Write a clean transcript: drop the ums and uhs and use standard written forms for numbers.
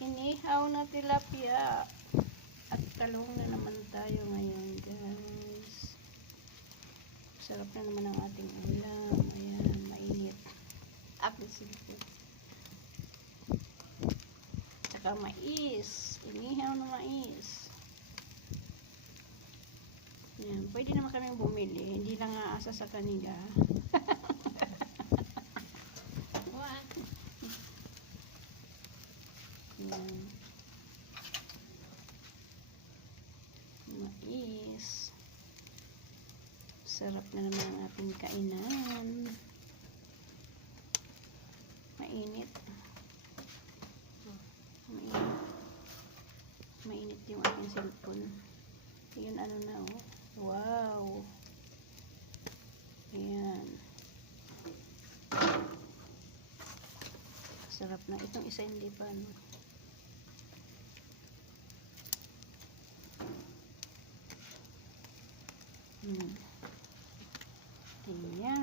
inihaw na tilapia. At talong na naman tayo ngayon, guys. Sarap na naman ang ating ulam. Ayan, mainit. Apple seafood. Tsaka mais. Inihaw na mais. Ayan, pwede naman kami bumili. Hindi lang aasa sa kanila. Ayan. Mais. Sarap na naman ang ating kainan. Mainit. Mainit yung aking cellphone. Yun ano na oh. Wow. Ayan. Sarap na. Itong isa hindi pa ano. Ayan.